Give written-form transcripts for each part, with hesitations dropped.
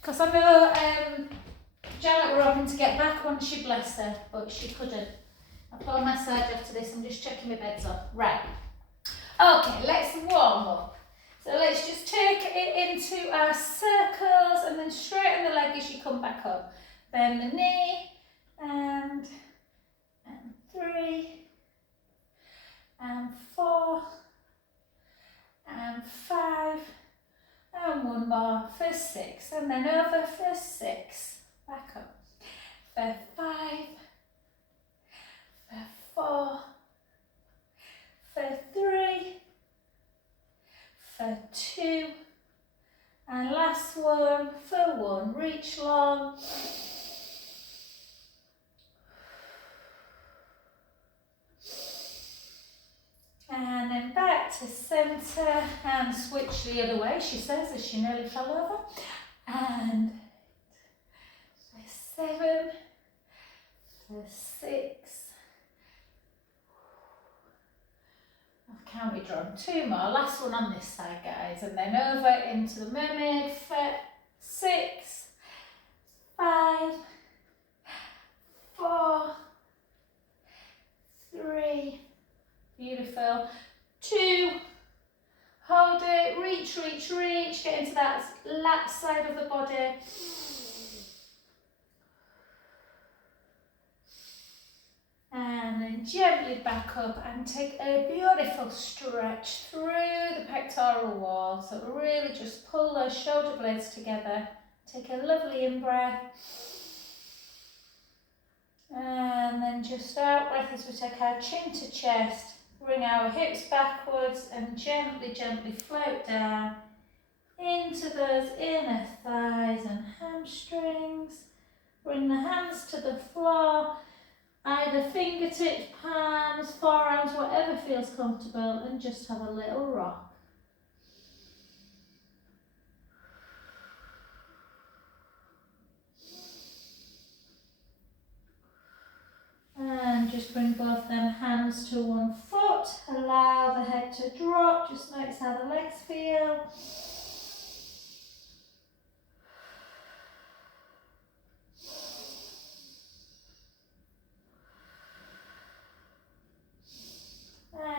because I know Janet were hoping to get back, wasn't she, bless her, but she couldn't. I've got a massage after this, I'm just checking my beds up. Right. Okay, let's warm up. So let's just take it into our circles and then straighten the leg as you come back up. Bend the knee, and 3, and 4, and 5, and one more for 6, and then over for 6, back up, for 5, for 4, for 3, for 2, and last one for 1, reach long, and then back to centre and switch the other way, she says, as she nearly fell over, and for 7, for 6, I've counted wrong, 2 more, last one on this side guys, and then over into the mermaid for 6, 5, 4, 3, beautiful, 2, hold it, reach, reach, reach, get into that lat side of the body, and then gently back up and take a beautiful stretch through the pectoral wall. So really just pull those shoulder blades together. Take a lovely in-breath. And then just out-breath as we take our chin to chest. Bring our hips backwards and gently, gently float down into those inner thighs and hamstrings. Bring the hands to the floor. Either fingertips, palms, forearms, whatever feels comfortable, and just have a little rock. And just bring both them hands to one foot. Allow the head to drop. Just notice how the legs feel.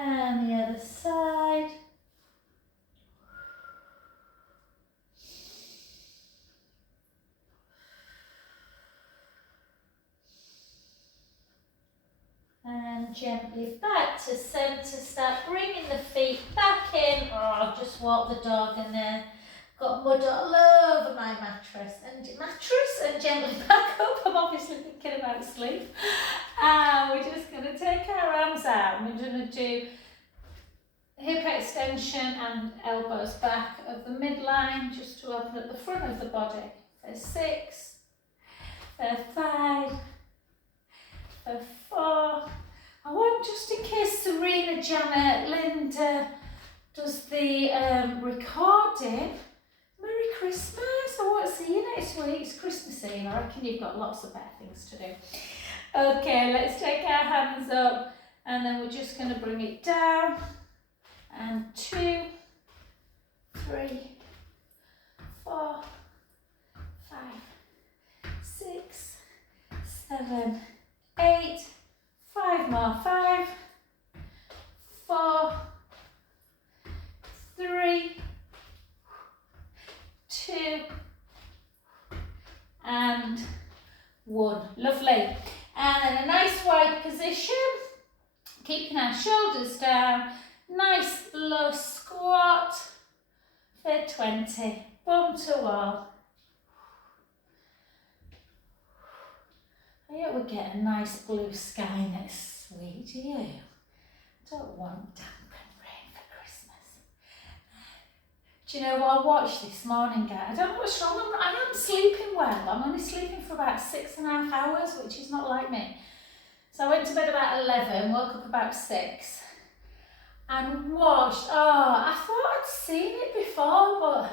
And the other side. And gently back to centre. Start bringing the feet back in. Oh, just walk the dog in there. Got mud all over my mattress and gently back up. I'm obviously thinking about sleep. And we're just going to take our arms out. We're going to do hip extension and elbows back of the midline just to open at the front of the body. For 6, for 5, for 4. I want, just in case Serena, Janet, Linda does the recording, Merry Christmas. I won't see you next week. It's Christmas Eve. I reckon you've got lots of better things to do. Okay, let's take our hands up and then we're just going to bring it down. And 2, 3, 4, 5, 6, 7, 8, 5 more, 5, 4, 3, 2, and 1. Lovely. And in a nice wide position, keeping our shoulders down, nice low squat for 20. Bum to wall. I hope we get a nice blue sky next week, do you? Don't want damp and rain for Christmas. Do you know what I watched this morning, guys? I don't know what's wrong. I am sleeping well. I'm only sleeping for about 6.5 hours, which is not like me. So I went to bed about 11, woke up about 6. And watched, I thought I'd seen it before, but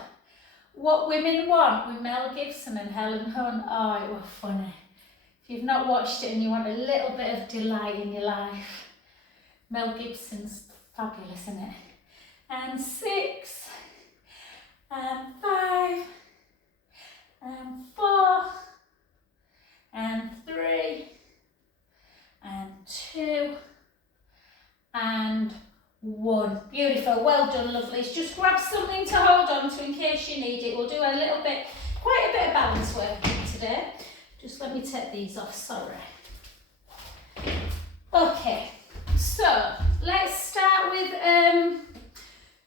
What Women Want with Mel Gibson and Helen Hunt, it was funny. If you've not watched it and you want a little bit of delight in your life, Mel Gibson's fabulous, isn't it? And 6, and 5, and go. Well done, lovelies. Just grab something to hold on to in case you need it. We'll do a little bit, quite a bit of balance work today. Just let me take these off, sorry. Okay, so let's start with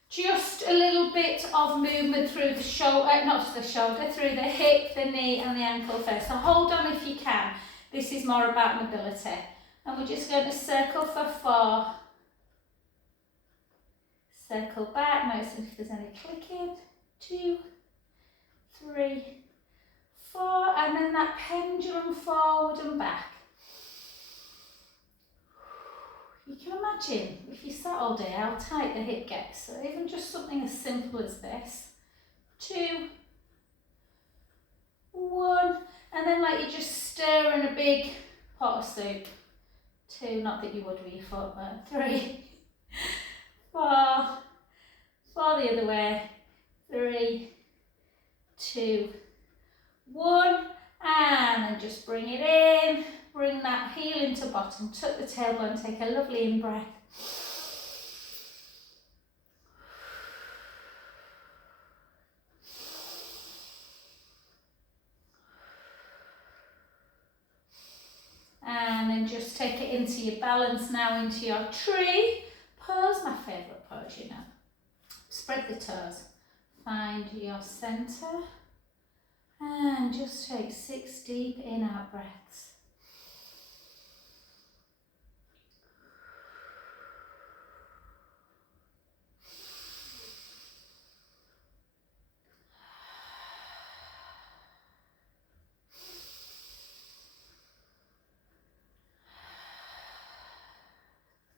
just a little bit of movement through the shoulder, not just the shoulder, through the hip, the knee and the ankle first. So hold on if you can. This is more about mobility. And we're just going to circle for 4. Circle back, notice if there's any clicking. 2, 3, 4, and then that pendulum forward and back. You can imagine if you sat all day how tight the hip gets. So even just something as simple as this. 2, 1, and then like you're just stirring a big pot of soup. 2, not that you would with your foot, but 3, 4, 4 the other way. 3, 2, 1, and then just bring it in. Bring that heel into bottom, tuck the tailbone, take a lovely in-breath. And then just take it into your balance now, into your tree pose, my favourite pose, you know. Spread the toes, find your centre, and just take 6 deep in-out breaths.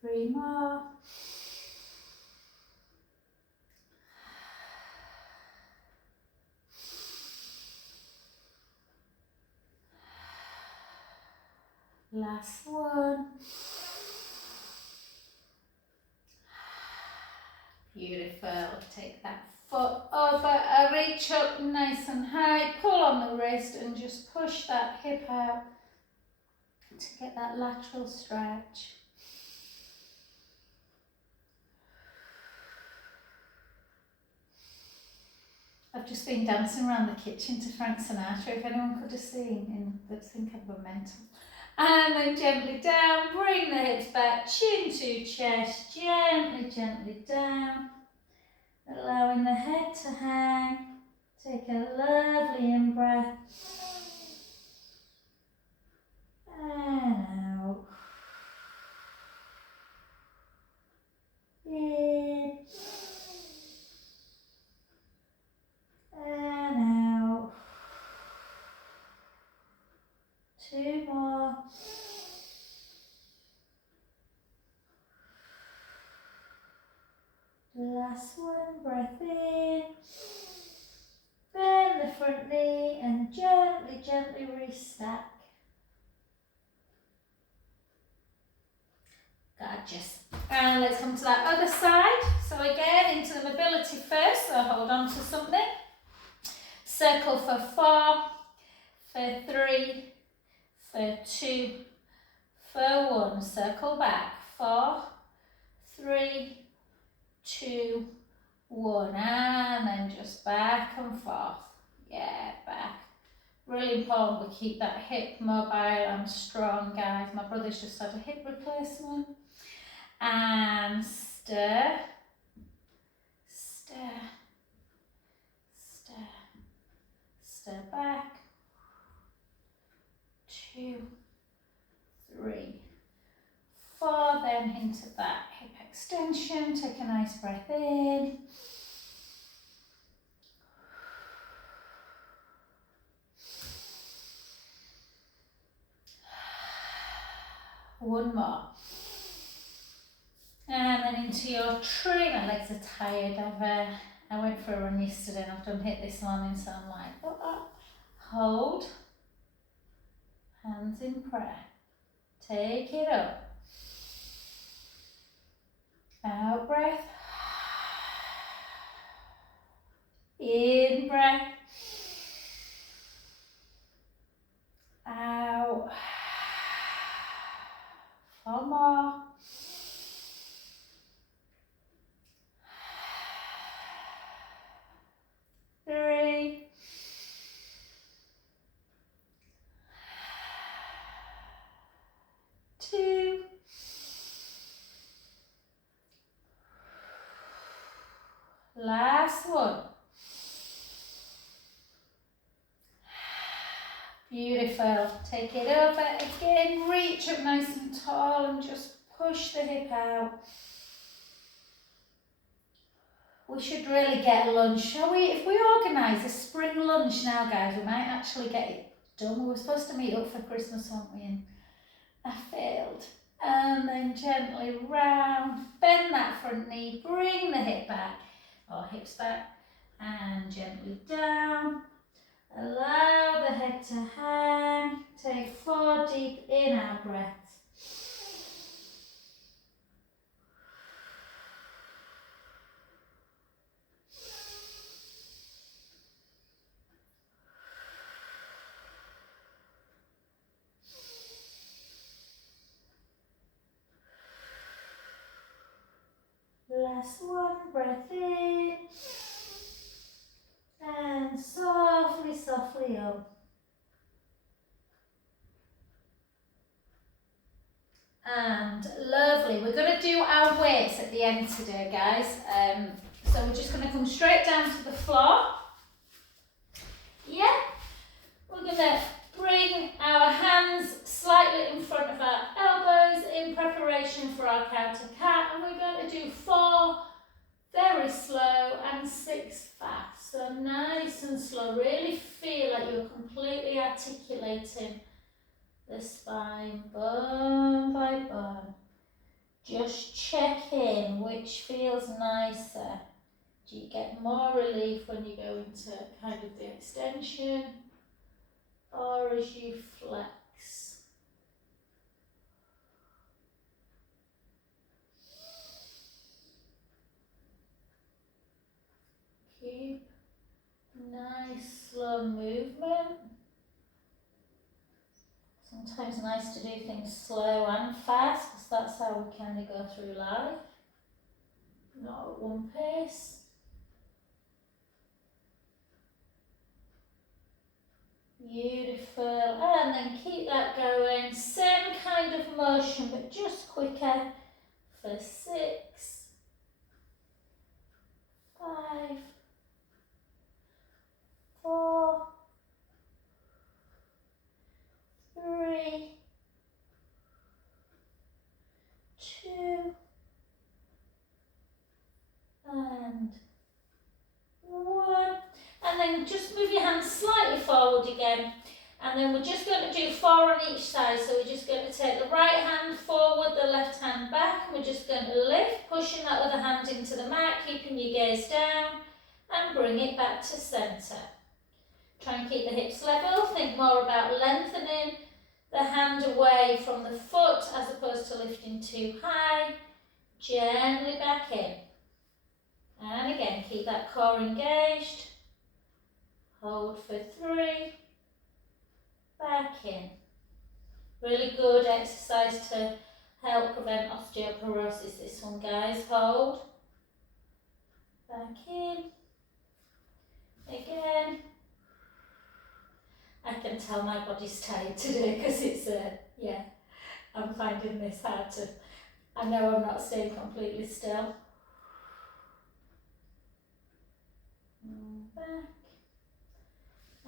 Three more. Last one. Beautiful. Take that foot over, reach up nice and high, pull on the wrist and just push that hip out to get that lateral stretch. I've just been dancing around the kitchen to Frank Sinatra, if anyone could have seen, they'd think I've gone mental. And then gently down, bring the hips back, chin to chest, gently, gently down, allowing the head to hang. Take a lovely in-breath, and out. In, and out. 2 more. Last one, breath in. Bend the front knee and gently, gently restack. Gorgeous. And let's come to that other side. So again, into the mobility first. So hold on to something. Circle for 4, for 3, for 2, for 1. Circle back. 4, 3, 2, 1, and then just back and forth. Yeah, back. Really important we keep that hip mobile and strong, guys. My brother's just had a hip replacement. And stir, stir, stir, stir back. 2, 3, 4, then into that hip extension. Take a nice breath in. One more. And then into your tree. My legs are tired. I went for a run yesterday and I've done HIIT this morning, so I'm like, hold. Hands in prayer. Take it up. Out breath. In breath. Out. 4 more. Beautiful. Take it over again. Reach up nice and tall and just push the hip out. We should really get a lunge, shall we? If we organise a spring lunch now, guys, we might actually get it done. We were supposed to meet up for Christmas, weren't we? And I failed. And then gently round, bend that front knee, bring the hip back, or hips back, and gently down. Allow the head to hang. Take 4 deep in-out breaths. Last one, breath in. And softly, softly up. And lovely. We're going to do our weights at the end today, guys. So we're just going to come straight down to the floor. Yeah. We're going to bring our hands slightly in front of our elbows in preparation for our cow to cat. And we're going to do 4 very slow and 6 fast. So nice and slow. Really feel like you're completely articulating the spine, bone by bone. Just check in which feels nicer. Do you get more relief when you go into kind of the extension, or as you flex? Keep nice slow movement. Sometimes nice to do things slow and fast, because that's how we kind of go through life. Not at one pace. Beautiful. And then keep that going. Same kind of motion, but just quicker. For 6, 5, 4, 3, 2, and 1. And then just move your hands slightly forward again. And then we're just going to do 4 on each side. So we're just going to take the right hand forward, the left hand back. We're just going to lift, pushing that other hand into the mat, keeping your gaze down, and bring it back to centre. Try and keep the hips level. Think more about lengthening the hand away from the foot as opposed to lifting too high. Gently back in. And again, keep that core engaged. Hold for 3. Back in. Really good exercise to help prevent osteoporosis, this one, guys. Hold. Back in. Again. I can tell my body's tired today because it's, yeah, I'm finding this hard to, I know I'm not staying completely still. Back.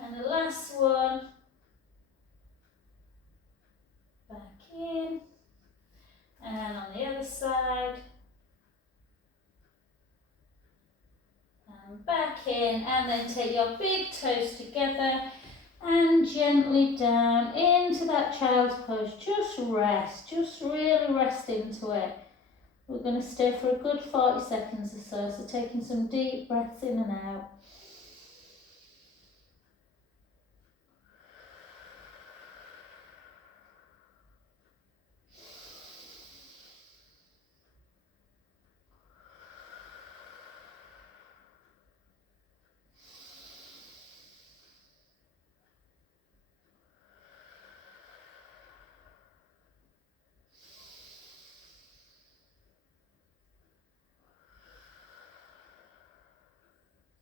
And the last one. Back in. And on the other side. And back in. And then take your big toes together and gently down into that child's pose. Just rest. Just really rest into it. We're going to stay for a good 40 seconds or so. So taking some deep breaths in and out.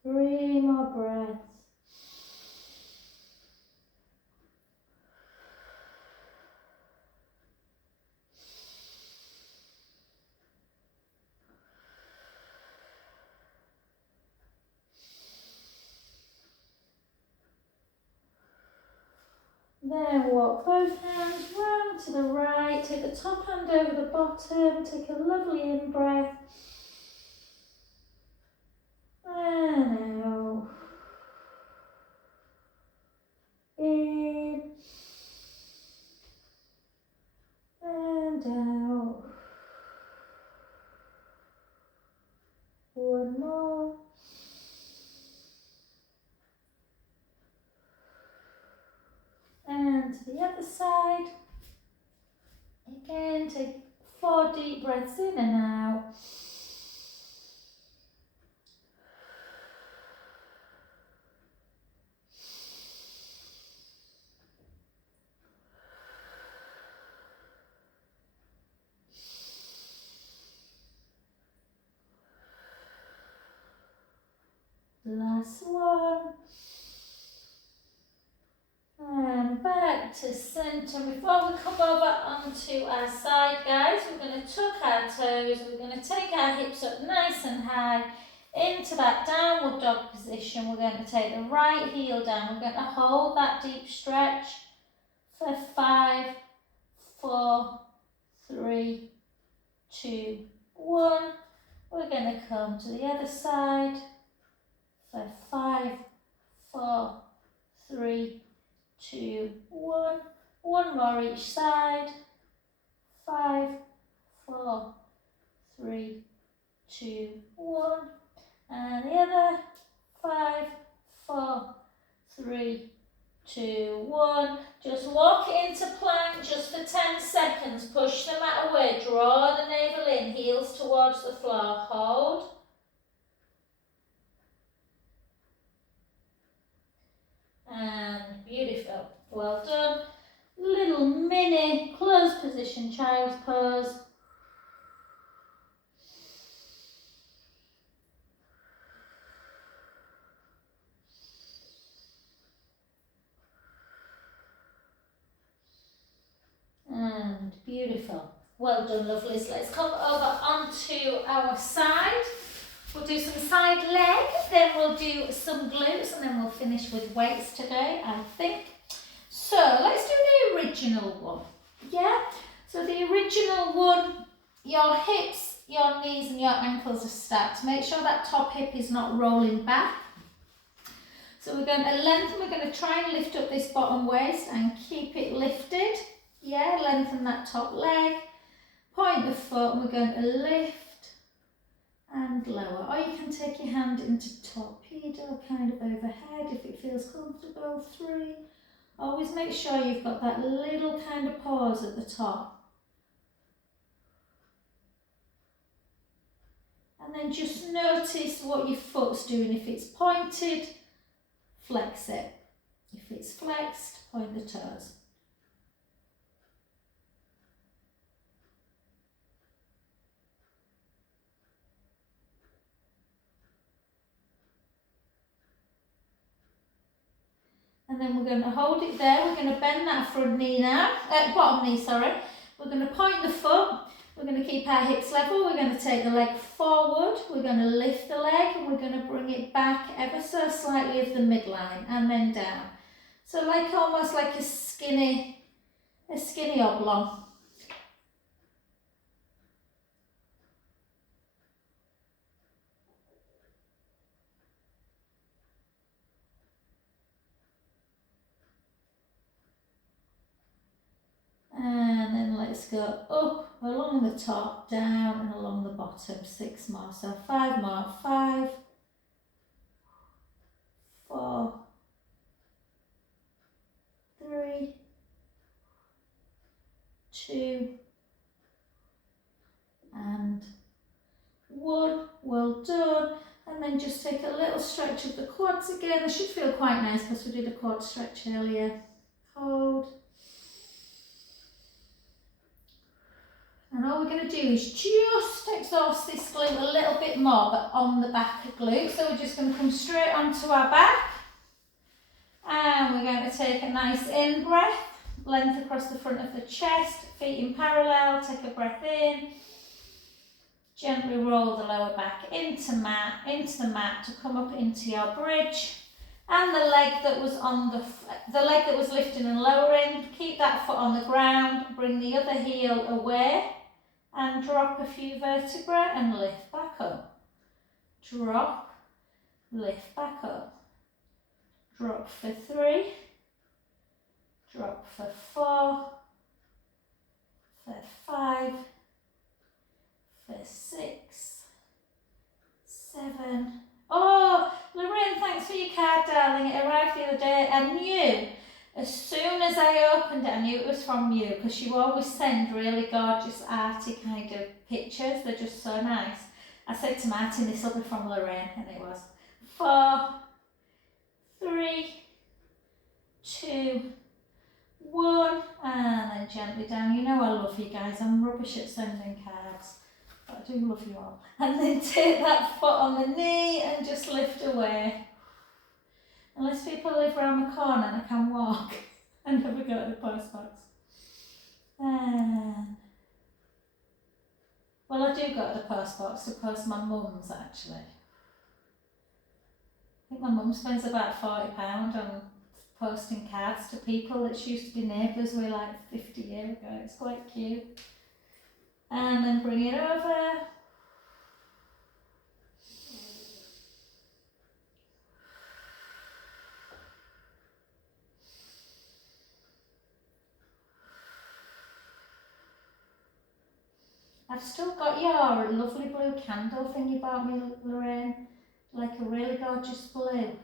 Three more breaths. Then walk both hands round to the right, take the top hand over the bottom, take a lovely in-breath, and out. In, and out. One more. And to the other side. Again, take 4 deep breaths in and out. Last one. And back to centre. Before we come over onto our side, guys, we're going to tuck our toes. We're going to take our hips up nice and high into that downward dog position. We're going to take the right heel down. We're going to hold that deep stretch for 5, 4, 3, 2, 1. We're going to come to the other side for 5, 4, 3, 2, 1. One more each side. 5, 4, 3, 2, 1. And the other. 5, 4, 3, 2, 1. Just walk into plank just for 10 seconds. Push the mat away. Draw the navel in. Heels towards the floor. Hold. And beautiful. Well done. Little mini closed position child's pose. And beautiful. Well done, lovelies. Let's come over onto our side. We'll do some side leg, then we'll do some glutes, and then we'll finish with weights today, I think. So let's do the original one. Yeah? So the original one, your hips, your knees and your ankles are stacked. Make sure that top hip is not rolling back. So we're going to lengthen, we're going to try and lift up this bottom waist and keep it lifted. Yeah, lengthen that top leg. Point the foot and we're going to lift and lower. Or you can take your hand into torpedo, kind of overhead if it feels comfortable. 3. Always make sure you've got that little kind of pause at the top. And then just notice what your foot's doing. If it's pointed, flex it. If it's flexed, point the toes. And then we're going to hold it there. We're going to bend that front knee now, bottom knee, sorry. We're going to point the foot. We're going to keep our hips level. We're going to take the leg forward. We're going to lift the leg and we're going to bring it back ever so slightly of the midline and then down. So like almost like a skinny oblong. And then let's go up along the top, down and along the bottom. 6 more. So 5 more. 5, 4, 3, 2, and 1. Well done. And then just take a little stretch of the quads again. They should feel quite nice because we did a quad stretch earlier. Hold. And all we're going to do is just exhaust this glute a little bit more, but on the back glute. So we're just going to come straight onto our back. And we're going to take a nice in-breath, length across the front of the chest, feet in parallel, take a breath in. Gently roll the lower back into the mat to come up into your bridge. And the leg that was on the leg that was lifting and lowering, keep that foot on the ground, bring the other heel away and drop a few vertebrae and lift back up. Drop, lift back up. Drop for 3, drop for 4, for 5, for 6, 7. Oh, Lorraine, thanks for your card, darling. It arrived the other day. I knew, as soon as I opened it, I knew it was from you, because you always send really gorgeous, arty kind of pictures. They're just so nice. I said to Martin, this will be from Lorraine, and it was. 4, 3, 2, 1, and then gently down. You know I love you guys. I'm rubbish at sending cards, but I do love you all. And then take that foot on the knee and just lift away. Unless people live around the corner and I can walk, I never go to the post box. And well, I do go to the post box to post my mum's actually. I think my mum spends about £40 on posting cards to people that she used to be neighbours with like 50 years ago. It's quite cute. And then bring it over. I've still got your lovely blue candle thing you bought me, Lorraine. Like a really gorgeous blue.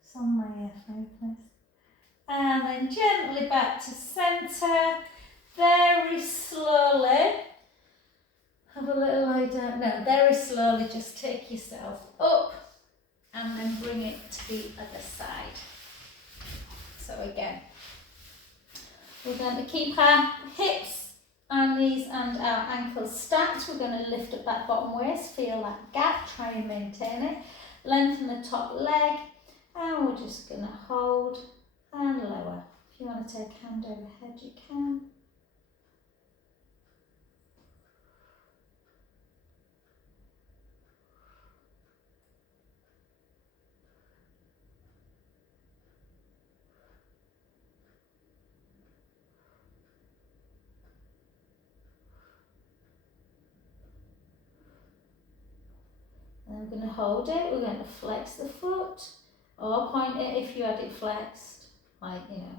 It's on my fireplace. And then gently back to centre. Very slowly. Have a little lie down. No, very slowly just take yourself up and then bring it to the other side. So again, we're going to keep our hips, our knees and our ankles stacked. We're going to lift up that bottom waist, feel that gap, try and maintain it. Lengthen the top leg, and we're just going to hold and lower. If you want to take hand overhead, you can. And we're going to hold it, we're going to flex the foot, or point it if you had it flexed, like, you know.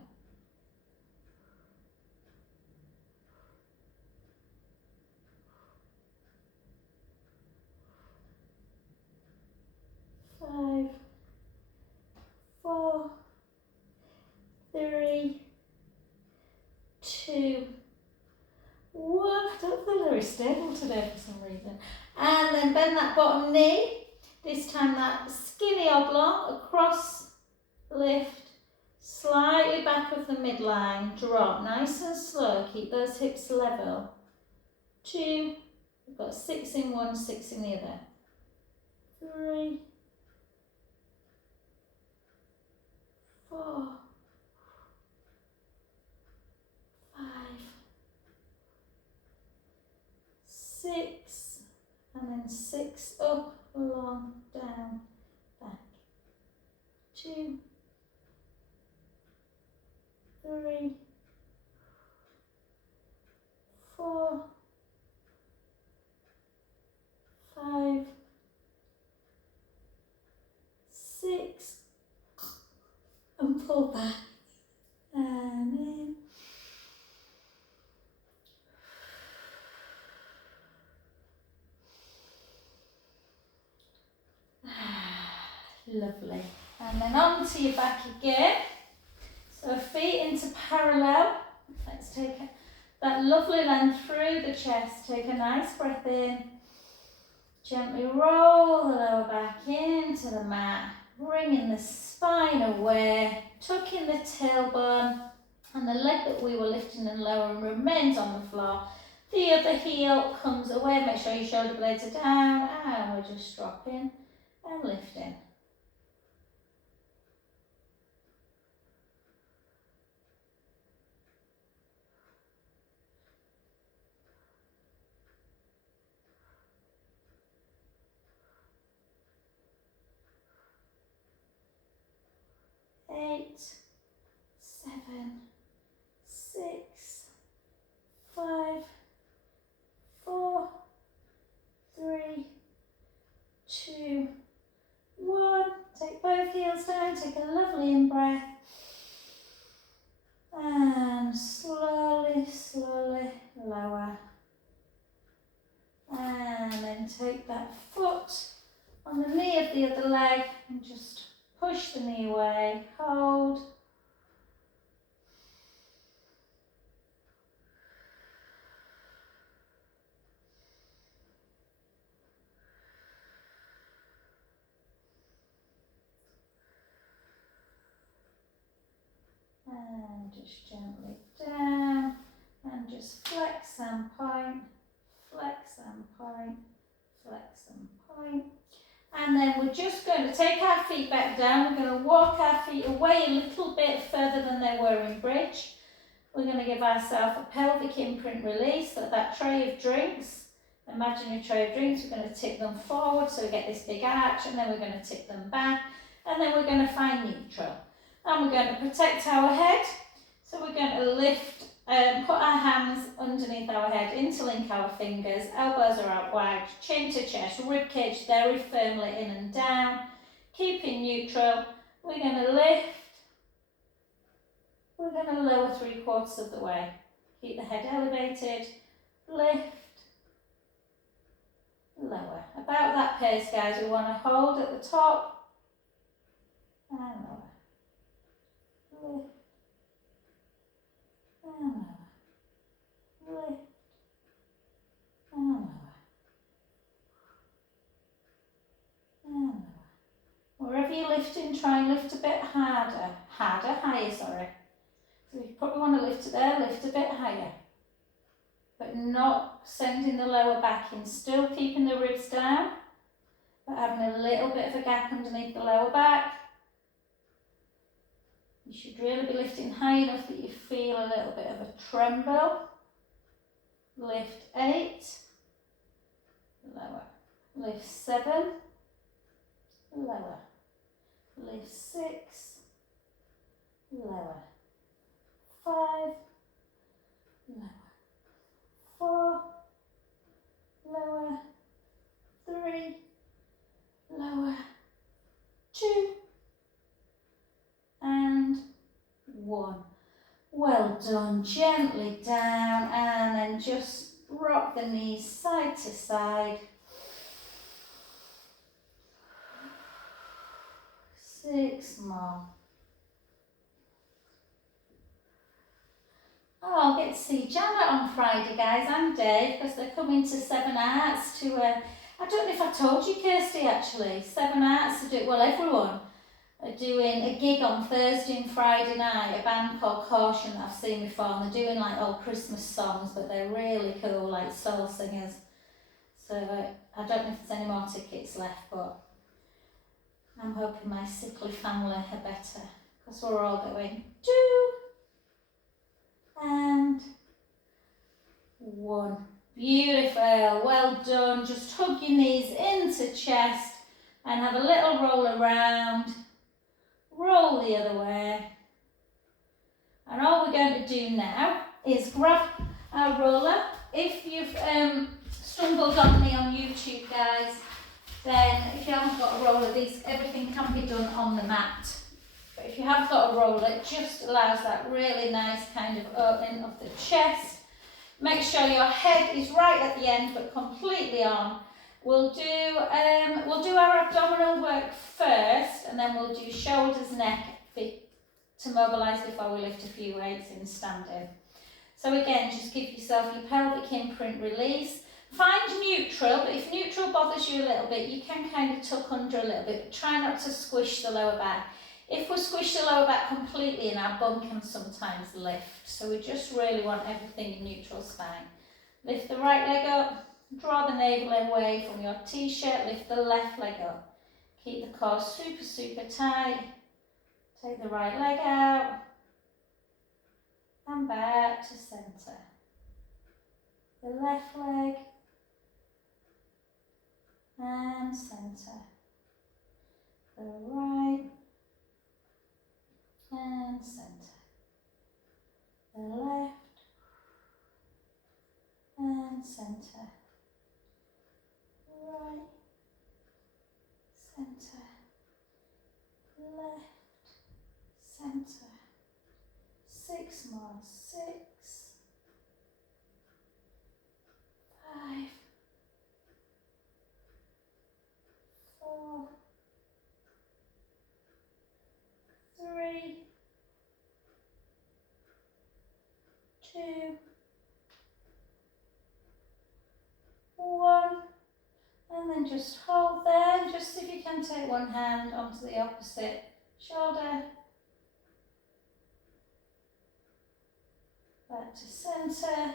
Five, 4, 3, 2, 1. I don't feel very stable today for some reason. And then bend that bottom knee. This time that skinny oblong across, lift, slightly back of the midline, drop, nice and slow, keep those hips level. 2, we've got 6 in one, 6 in the other. 3, 4, 5, 6, and then 6 up, along, down, back. 2, 3, 4, 5, 6, and pull back, and in. Lovely. And then onto your back again. So feet into parallel. Let's take that lovely length through the chest. Take a nice breath in. Gently roll the lower back into the mat. Bringing the spine away. Tucking the tailbone. And the leg that we were lifting and lowering remains on the floor. The other heel comes away. Make sure your shoulder blades are down. And we're just dropping and lifting. 8, 7, 6, 5, 4, 3, 2, 1. Take both heels down, take a lovely in-breath. And slowly, slowly lower. And then take that foot on the knee of the other leg and just push the knee away, hold. And just gently down and just flex and point, flex and point, flex and point. And then we're just going to take our feet back down. We're going to walk our feet away a little bit further than they were in bridge. We're going to give ourselves a pelvic imprint release. So that tray of drinks, imagine your tray of drinks, we're going to tip them forward so we get this big arch, and then we're going to tip them back, and then we're going to find neutral. And we're going to protect our head. So we're going to lift, put our hands underneath our head, interlink our fingers, elbows are out wide, chin to chest, rib cage very firmly in and down, keeping neutral. We're going to lift, we're going to lower 3/4 of the way. Keep the head elevated, lift, lower. About that pace, guys, we want to hold at the top and lower. Lift and lower. Lift and lower. And lower. Wherever you're lifting, try and lift a bit harder. Higher, sorry. So you probably want to lift it there, lift a bit higher. But not sending the lower back in. Still keeping the ribs down, but having a little bit of a gap underneath the lower back. You should really be lifting high enough that you feel a little bit of a tremble. Lift 8, lower. Lift 7, lower. Lift 6, lower. 5, lower. 4, lower. 3, lower. 2, and 1. Well done. Gently down and then just rock the knees side to side. 6 more. Oh, I'll get to see Janet on Friday, guys, and Dave, because they're coming to 7 Arts to, I don't know if I told you, Kirsty, actually, 7 Arts to do, well, everyone are doing a gig on Thursday and Friday night, a band called Caution that I've seen before, and they're doing like old Christmas songs, but they're really cool, like soul singers. So I don't know if there's any more tickets left, but I'm hoping my sickly family are better, because we're all going 2 and 1. Beautiful, well done. Just hug your knees into chest and have a little roll around. Roll the other way. And all we're going to do now is grab our roller. If you've stumbled on me on YouTube, guys, then if you haven't got a roller, everything can be done on the mat. But if you have got a roller, it just allows that really nice kind of opening of the chest. Make sure your head is right at the end, but completely on. We'll do our abdominal work first, and then we'll do shoulders, neck, feet to mobilise before we lift a few weights in standing. So again, just give yourself your pelvic imprint release. Find neutral, but if neutral bothers you a little bit, you can kind of tuck under a little bit, but try not to squish the lower back. If we squish the lower back completely, and our bum can sometimes lift, so we just really want everything in neutral spine. Lift the right leg up, draw the navel away from your t-shirt, lift the left leg up. Keep the core super, super tight. Take the right leg out, and back to centre. The left leg, and centre. The right, and centre. The left and centre. Right, centre, left, centre. 6 more. 6, 5, 4, 3, 2, 1, and then just hold there. Just see if you can take one hand onto the opposite shoulder, back to centre,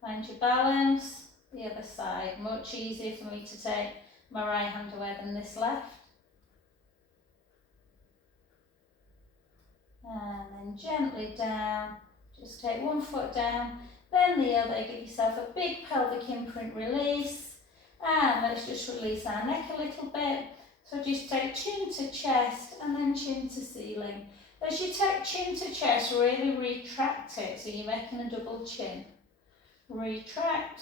find your balance. The other side, much easier for me to take my right hand away than this left. And then gently down, just take one foot down, then the other, give yourself a big pelvic imprint release, and let's just release our neck a little bit. So just take chin to chest and then chin to ceiling. As you take chin to chest, really retract it, so you're making a double chin. Retract,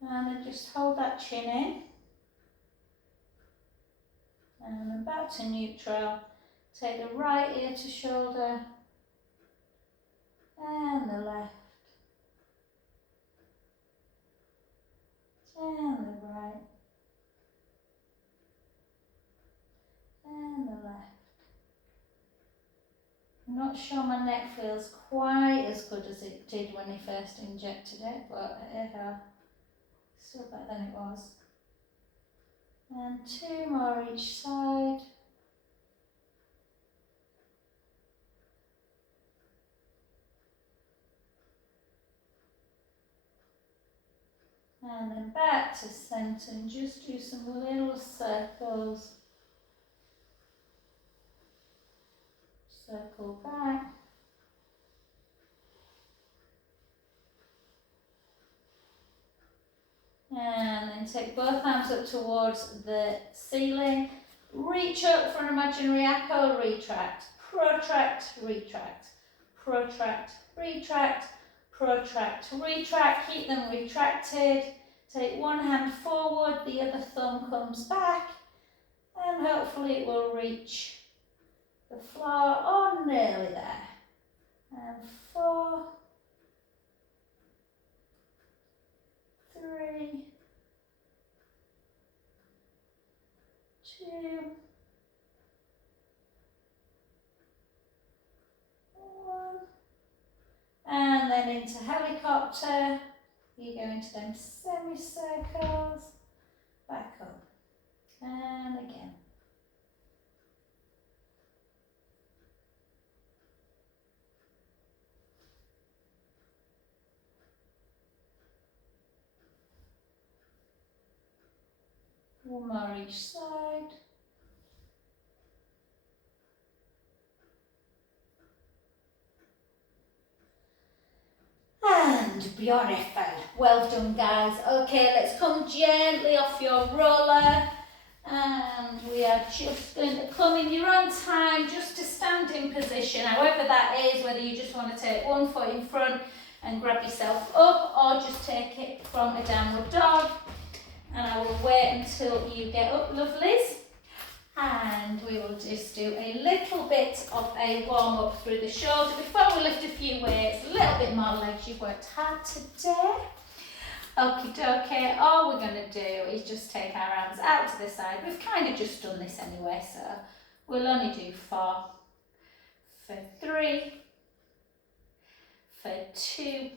and then just hold that chin in, and back to neutral. Take the right ear to shoulder, and the left, and the right, and the left. I'm not sure my neck feels quite as good as it did when I first injected it, but still better than it was. And 2 more each side. And then back to centre and just do some little circles. Circle back. And then take both arms up towards the ceiling. Reach up for an imaginary apple, retract, protract, retract, protract, retract, protract, retract. Keep them retracted. Take one hand forward, the other thumb comes back, and hopefully it will reach the floor or nearly there. And 4, 3, 2, 1, and then into helicopter. You go into them semicircles, back up, and again. One more each side. And beautiful. Well done, guys. Okay, let's come gently off your roller. And we are just going to come in your own time, just to standing position, however that is, whether you just want to take one foot in front and grab yourself up, or just take it from a downward dog. And I will wait until you get up, lovelies. And we will just do a little bit of a warm up through the shoulder before we lift a few weights, a little bit more legs. You've worked hard today. Okie dokie, all we're going to do is just take our arms out to the side. We've kind of just done this anyway, so we'll only do 4, for 3, for 2,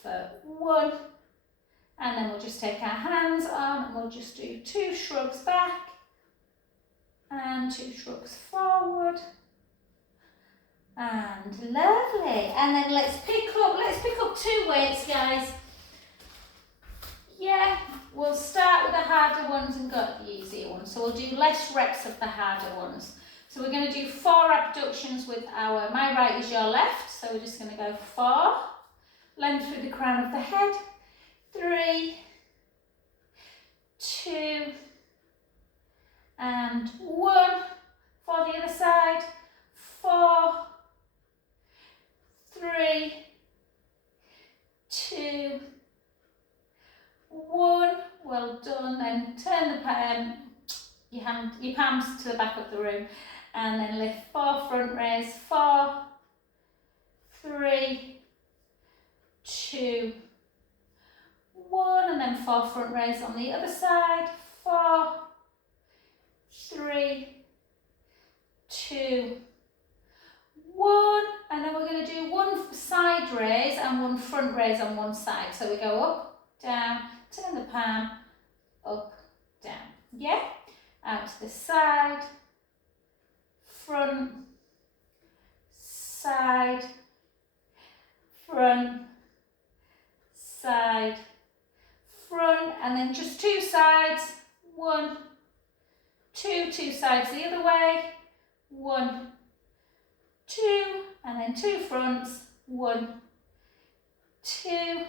for 1, and then we'll just take our hands on and we'll just do 2 shrugs back and 2 shrugs forward. And lovely. And then let's pick up 2 weights, guys. Yeah, we'll start with the harder ones and go to the easier ones. So we'll do less reps of the harder ones. So we're going to do 4 abductions with our, my right is your left. So we're just going to go 4, length through the crown of the head, 3, 2, and 1. For the other side, 4, 3, 2, 1. Well done. Then turn your palms to the back of the room, and then lift 4 front raise. 4, 3, 2, 1, and then 4 front raise on the other side. 4, 3, 2, 1, and then we're going to do 1 side raise and 1 front raise on one side. So we go up, down, turn the palm, up, down. Yeah? Out to the side, front, side, front, side, front, and then just 2 sides. 1, 2, 2 sides the other way. 1, 2, and then 2 fronts. 1, 2,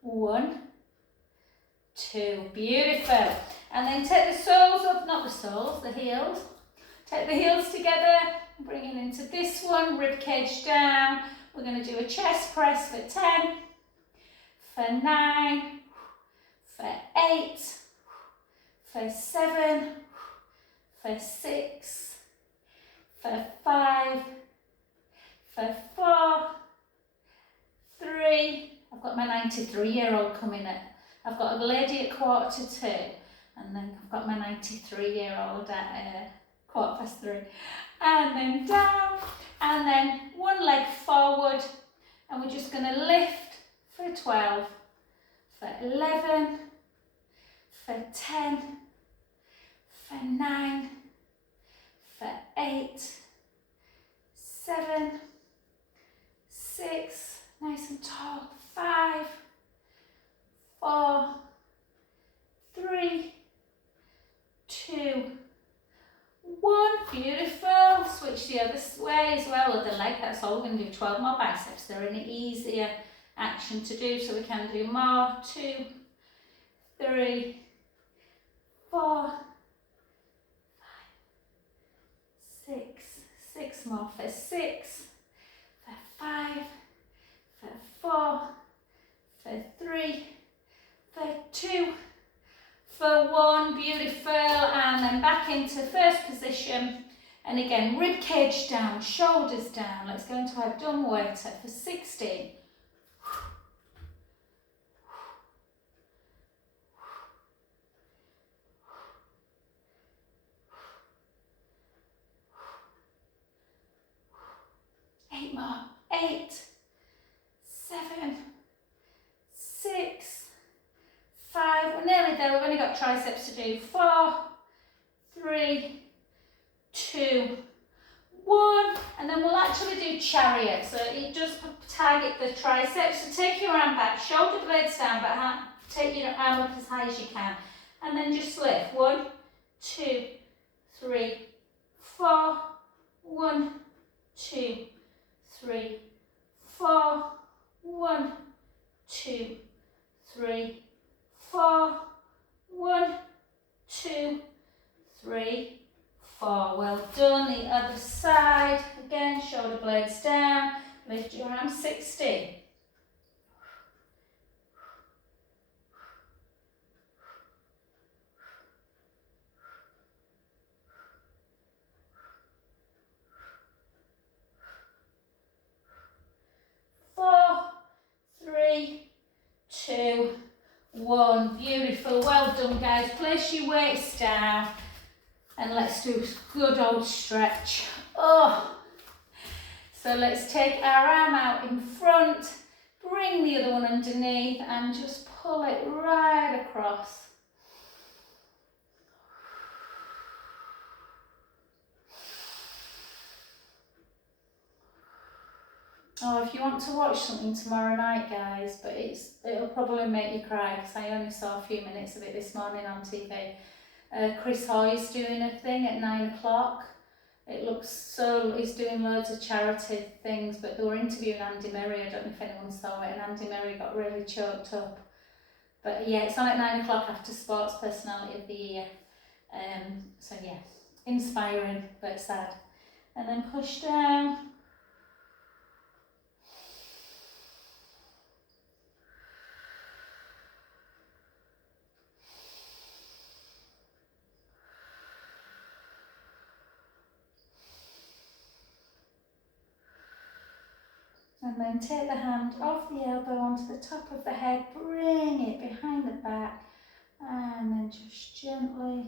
1, 2. Beautiful. And then take the soles up, not the soles, the heels. Take the heels together, bring it into this one, rib cage down. We're going to do a chest press for 10, for 9, for 8, for 7, for 6, for 5, for 4, 3. I've got my 93-year-old coming at, I've got a lady at 1:45, and then I've got my 93-year-old at 3:15. And then down, and then 1 leg forward, and we're just going to lift for 12, for 11, for 10, for 9, for 8, 7, 6, nice and tall, 5, 4, 3, 2, 1. Beautiful. Switch the other way as well, other leg. That's all. We're going to do 12 more biceps. They're an easier action to do, so we can do more. 2, 3, 4, 5, 6, 6 more for 6, for 5, for 4, for 3, for 2, for 1. Beautiful. And then back into first position, and again rib cage down, shoulders down. Let's go into our dumb waiter for 16. Eight more. 8, 7, 6, 5. We're nearly there. We've only got triceps to do. 4, 3, 2, 1. And then we'll actually do chariot. So you just target the triceps. So take your arm back, shoulder blades down, but take your arm up as high as you can. And then just lift. 1, 2, 3, 4. 1, 2, 3, 4. 1, 2, 3, 4. 1, 2, 3, 4. Well done. The other side. Again, shoulder blades down. Lift your arm. 60. Four, 3, 2, 1. Beautiful. Well done, guys. Place your weights down and let's do a good old stretch. Oh, so let's take our arm out in front, bring the other one underneath and just pull it right across. Oh, if you want to watch something tomorrow night, guys, but it'll probably make you cry because I only saw a few minutes of it this morning on TV. Chris Hoy's doing a thing at 9 o'clock. It looks so, he's doing loads of charity things, but they were interviewing Andy Murray. I don't know if anyone saw it, and Andy Murray got really choked up. But yeah, it's on at 9 o'clock after Sports Personality of the Year. So yeah, inspiring but sad. And then push down. And then take the hand off the elbow onto the top of the head, bring it behind the back, and then just gently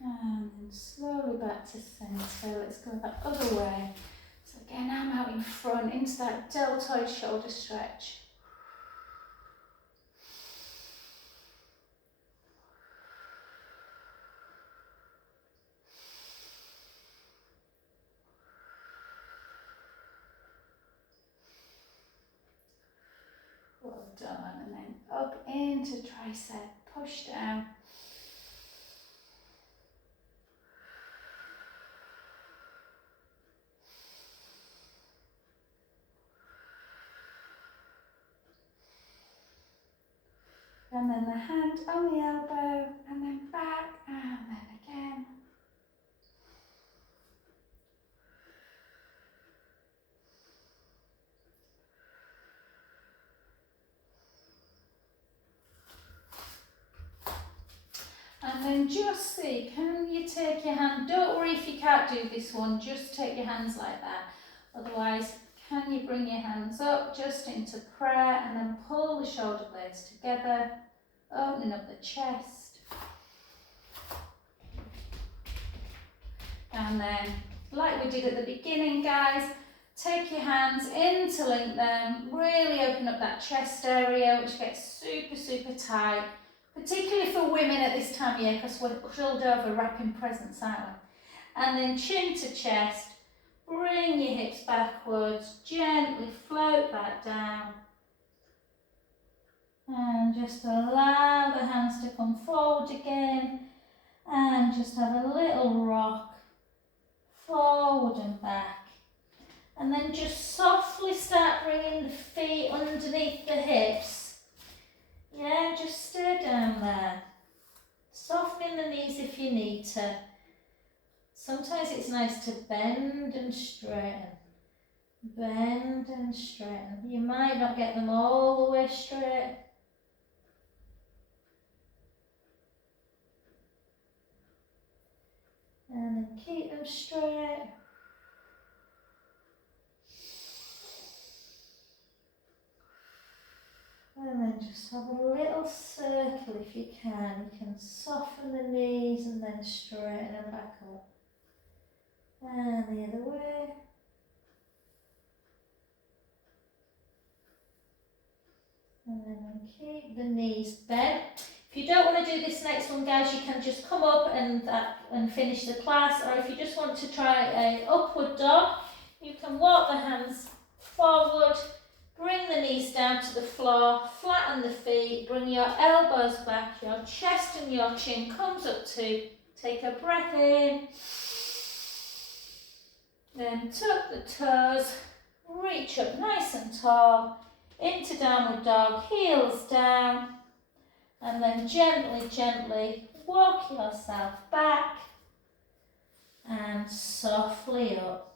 and then slowly back to centre. Let's go that other way. So again, I'm out in front into that deltoid shoulder stretch. Well done. And then up into tricep, push down. And then the hand on the elbow, and then back, and then again. And then just see, can you take your hand, don't worry if you can't do this one, just take your hands like that. Otherwise, can you bring your hands up just into prayer and then pull the shoulder blades together, opening up the chest. And then, like we did at the beginning, guys, take your hands, interlink them, really open up that chest area, which gets super, super tight, particularly for women at this time of year, because we're curled over wrapping presents, aren't we? And then chin to chest, bring your hips backwards, gently float back down. And just allow the hands to come forward again, and just have a little rock forward and back. And then just softly start bringing the feet underneath the hips. Yeah, just stay down there. Softening the knees if you need to. Sometimes it's nice to bend and straighten. Bend and straighten. You might not get them all the way straight. And then keep them straight. And then just have a little circle if you can. You can soften the knees and then straighten them back up. And the other way. And then keep the knees bent. If you don't want to do this next one, guys, you can just come up and finish the class. Or if you just want to try a upward dog, you can walk the hands forward, bring the knees down to the floor, flatten the feet, bring your elbows back, your chest and your chin comes up to. Take a breath in. Then tuck the toes, reach up nice and tall, into downward dog, heels down, and then gently, gently walk yourself back and softly up.